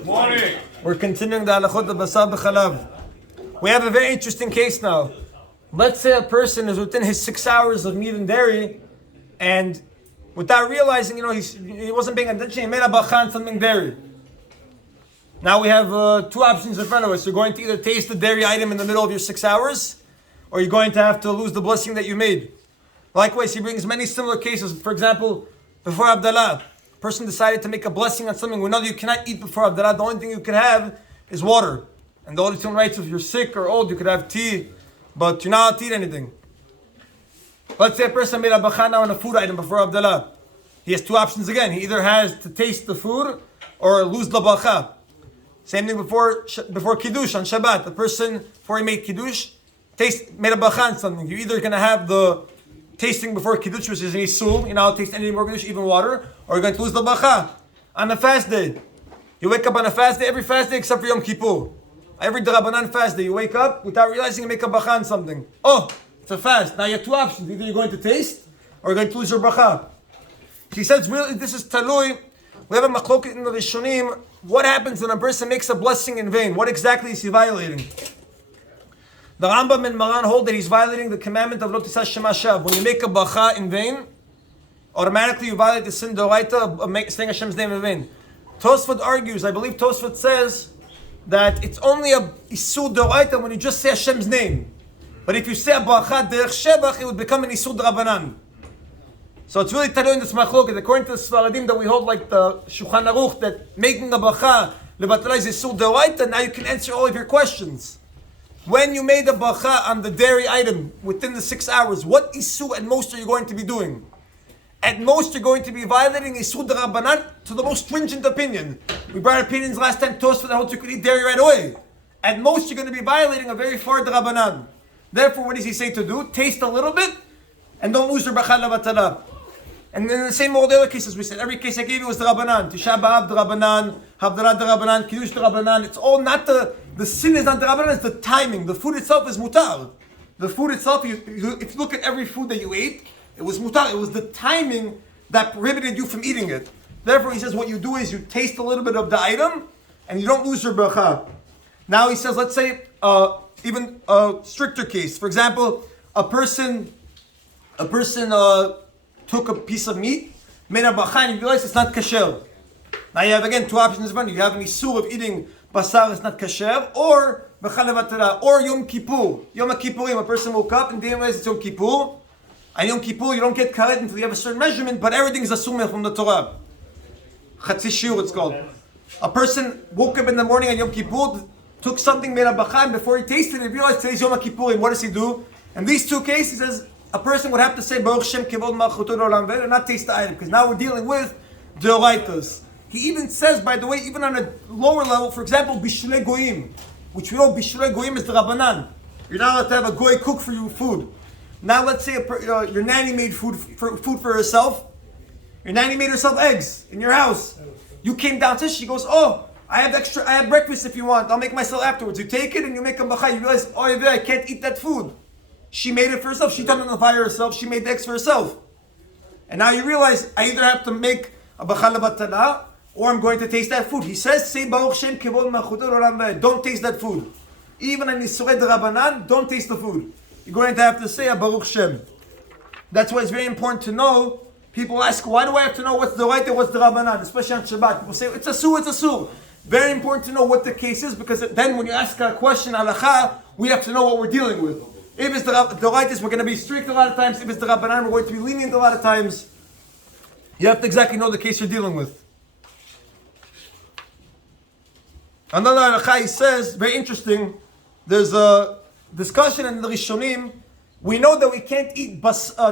Morning. We're continuing the halachot of basar b'chalav. We have a very interesting case now. Let's say a person is within his 6 hours of meat and dairy, and without realizing, he wasn't paying attention, he made a bacha on something dairy. Now we have two options in front of us. You're going to either taste the dairy item in the middle of your 6 hours, or you're going to have to lose the blessing that you made. Likewise, he brings many similar cases. For example, before Abdallah, a person decided to make a blessing on something. We know that you cannot eat before Abdallah. The only thing you can have is water. And the only thing writes, if you're sick or old, you could have tea, but you're not allowed to eat anything. Let's say a person made a bachana on a food item before Abdallah. He has two options again. He either has to taste the food or lose the bacha. Same thing before Kiddush on Shabbat. The person, before he made Kiddush, made a bacha on something. You're either going to have the tasting before Kiddush, which is an isul, you're not allowed to taste anything more Kiddush, even water, or you're going to lose the bacha. On a fast day, you wake up on a fast day, every fast day except for Yom Kippur. Every D'Rabbanan fast day, you wake up without realizing you make a bacha on something. Oh, it's a fast. Now you have two options. Either you're going to taste, or you're going to lose your bacha. She says, really, this is talui. We have a machloket in the Rishonim. What happens when a person makes a blessing in vain? What exactly is he violating? The Rambam and Maran hold that he's violating the commandment of Lo Tisas Shem Hashav. When you make a bacha in vain, automatically you violate the sin d'oraita of saying Hashem's name in vain. Tosfot argues, I believe Tosfot says, that it's only a isur d'oraita when you just say Hashem's name. But if you say a bacha derech shebach, it would become an isur d'Rabbanan. So it's really talui in this machloket. According to the Sfaradim that we hold, like the Shulchan Aruch, that making a bacha levatala is isur d'oraita, now you can answer all of your questions. When you made a bacha on the dairy item within the 6 hours, what isur at most are you going to be doing? At most, you're going to be violating isur d'Rabbanan to the most stringent opinion. We brought opinions last time, Tosfot that holds you could eat dairy right away. At most, you're going to be violating a very far d'Rabbanan. Therefore, what does he say to do? Taste a little bit, and don't lose your bacha levatala. And in the same all the other cases we said, every case I gave you was d'Rabbanan. Tisha B'Av d'Rabbanan, Havdalah d'Rabbanan, Kiddush d'Rabbanan. It's all not the sin is not d'Rabbanan, it's the timing. The food itself is mutar. The food itself, if you look at every food that you ate, it was mutar. It was the timing that prohibited you from eating it. Therefore, he says what you do is you taste a little bit of the item, and you don't lose your bracha. Now he says, let's say even a stricter case. For example, a person took a piece of meat, made a bacha, and you realize it's not kasher. Now you have again two options in front of you. You have an isur of eating basar is not kasher, or bacha levatala, or Yom Kippur. Yom Kippurim, a person woke up and didn't realize it's Yom Kippur. And Yom Kippur, you don't get karet until you have a certain measurement, but everything is asumah from the Torah. Chatzi shiur, it's called. A person woke up in the morning on Yom Kippur, took something, made a bacha, and before he tasted it, he realized today's Yom Kippurim. What does he do? In these two cases, he says, a person would have to say Baruch Shem Kevod Malchuto Olam V'ed and not taste the item, because now we're dealing with deoraitas. He even says, by the way, even on a lower level, for example, Bishlei Goyim, which we know Bishlei Goyim is the Rabbanan. You're not allowed to have a goy cook for you food. Now let's say your nanny made food for herself. Your nanny made herself eggs in your house. You came downstairs, she goes, oh, I have breakfast if you want. I'll make myself afterwards. You take it and you make a bacha. You realize, oh, I can't eat that food. She made it for herself. She turned on the fire herself. She made the eggs for herself. And now you realize, I either have to make a bacha levatala, or I'm going to taste that food. He says, say Baruch Shem Kevod Malchuto Olam V'ed. Don't taste that food. Even in Nisurei D'Rabbanan, don't taste the food. You're going to have to say a Baruch Shem. That's why it's very important to know. People ask, why do I have to know what's the right and what's the Rabbanan? Especially on Shabbat. People say, it's a sur. Very important to know what the case is, because then when you ask a question, halacha, we have to know what we're dealing with. If it's the right, we're going to be strict a lot of times. If it's the Rabbanan, we're going to be lenient a lot of times. You have to exactly know the case you're dealing with. Another halacha, he says, very interesting, there's a discussion in the Rishonim. We know that we can't eat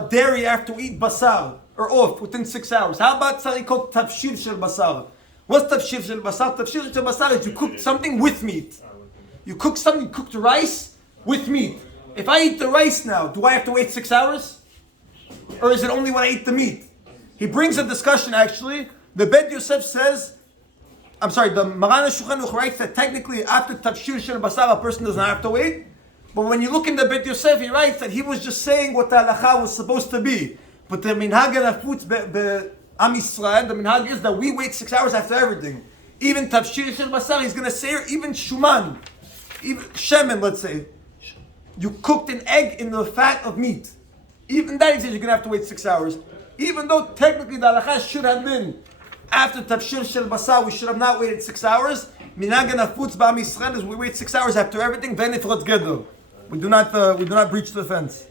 dairy after we eat basar, or off, within 6 hours. How about something called tafshir shel basar? What's tafshir shel basar? Tafshir shel basar is you cook something with meat. You cook something, you cooked rice with meat. If I eat the rice now, do I have to wait 6 hours? Or is it only when I eat the meat? He brings a discussion actually. The Bet Yosef says, the Maran Shulchan Aruch writes that technically after tafshir shel basar, a person does not have to wait. But when you look in the Bet Yosef, he writes that he was just saying what the halacha was supposed to be. But the minhag and the Am Yisrael, the minhag is that we wait 6 hours after everything. Even tafshir shel basar, he's going to say, even shuman, even shemen, let's say. You cooked an egg in the fat of meat. Even that, he says, you're going to have to wait 6 hours. Even though technically the halakha should have been after tafshir shel basar, we should have not waited 6 hours. Minhag nafutz ba'am Yisrael is we wait 6 hours after everything. V'nifrot gedo. We do not breach the fence.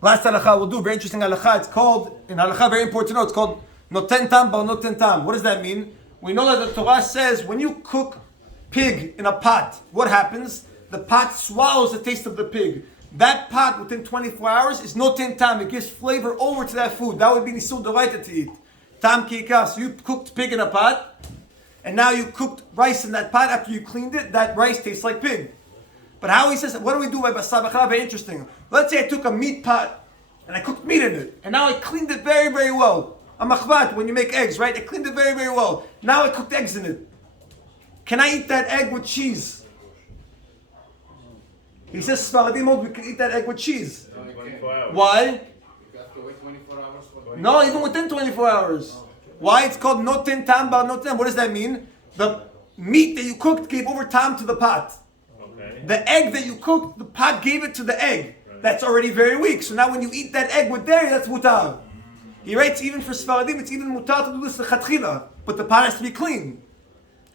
Last halakha we'll do, very interesting halakha. It's called, in halakha, very important to know, it's called noten tam bal noten tam. What does that mean? We know that the Torah says when you cook pig in a pot, what happens? The pot swallows the taste of the pig. That pot within 24 hours is noten tam. It gives flavor over to that food. That would be nisul d'oraita to eat. Tam kikas. You cooked pig in a pot, and now you cooked rice in that pot. After you cleaned it, that rice tastes like pig. But how he says, what do we do by basar b'chalav? Very interesting. Let's say I took a meat pot and I cooked meat in it, and now I cleaned it very, very well. A machvat, when you make eggs, right? I cleaned it very, very well. Now I cooked eggs in it. Can I eat that egg with cheese? He says, Sfaradim, we can eat that egg with cheese. Why? You have to wait 24 hours for No, even within 24 hoten. Why? It's called noten tam bal noten. What does that mean? The meat that you cooked gave over tam to the pot. Okay. The egg that you cooked, the pot gave it to the egg. That's already very weak. So now when you eat that egg with dairy, that's mutar. He writes, even for Sfaradim, it's even mutar to do this lechatchila, but the pot has to be clean.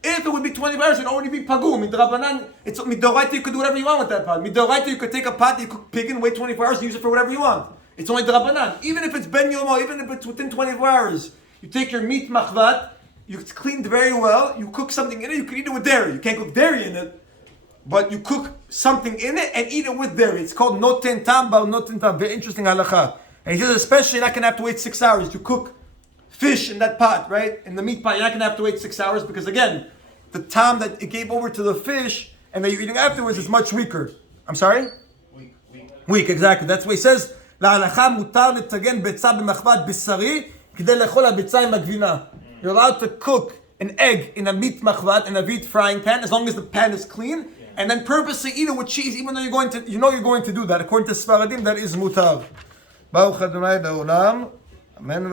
If it would be 24 hours, it'd already be pagum. Midrabanan, it's midoraita, you could do whatever you want with that pot. Midoraita, you could take a pot that you cook pig in, wait 24 hours, and use it for whatever you want. It's only drabanan. Even if it's ben yomo, even if it's within 24 hours, you take your meat machvat, you cleaned very well, you cook something in it, you can eat it with dairy. You can't cook dairy in it, but you cook something in it and eat it with dairy. It's called noten tam bal noten tam. Very interesting halakha. And he says, especially you're not going to have to wait 6 hours to cook fish in that pot, right? In the meat pot, you're not going to have to wait 6 hours because again, the tam that it gave over to the fish and that you're eating afterwards is much weaker. I'm sorry? Weak, exactly. That's what he says. להלכה מותר לטגן ביצה במחבת בשרי כדי לאכול הביצה עם הגבינה. You're allowed to cook an egg in a meat machvat, in a meat frying pan, as long as the pan is clean, and then purposely eat it with cheese, even though you're going to do that. According to Sfaradim, that is mutar. Baruch Adonai Le'olam. Amen.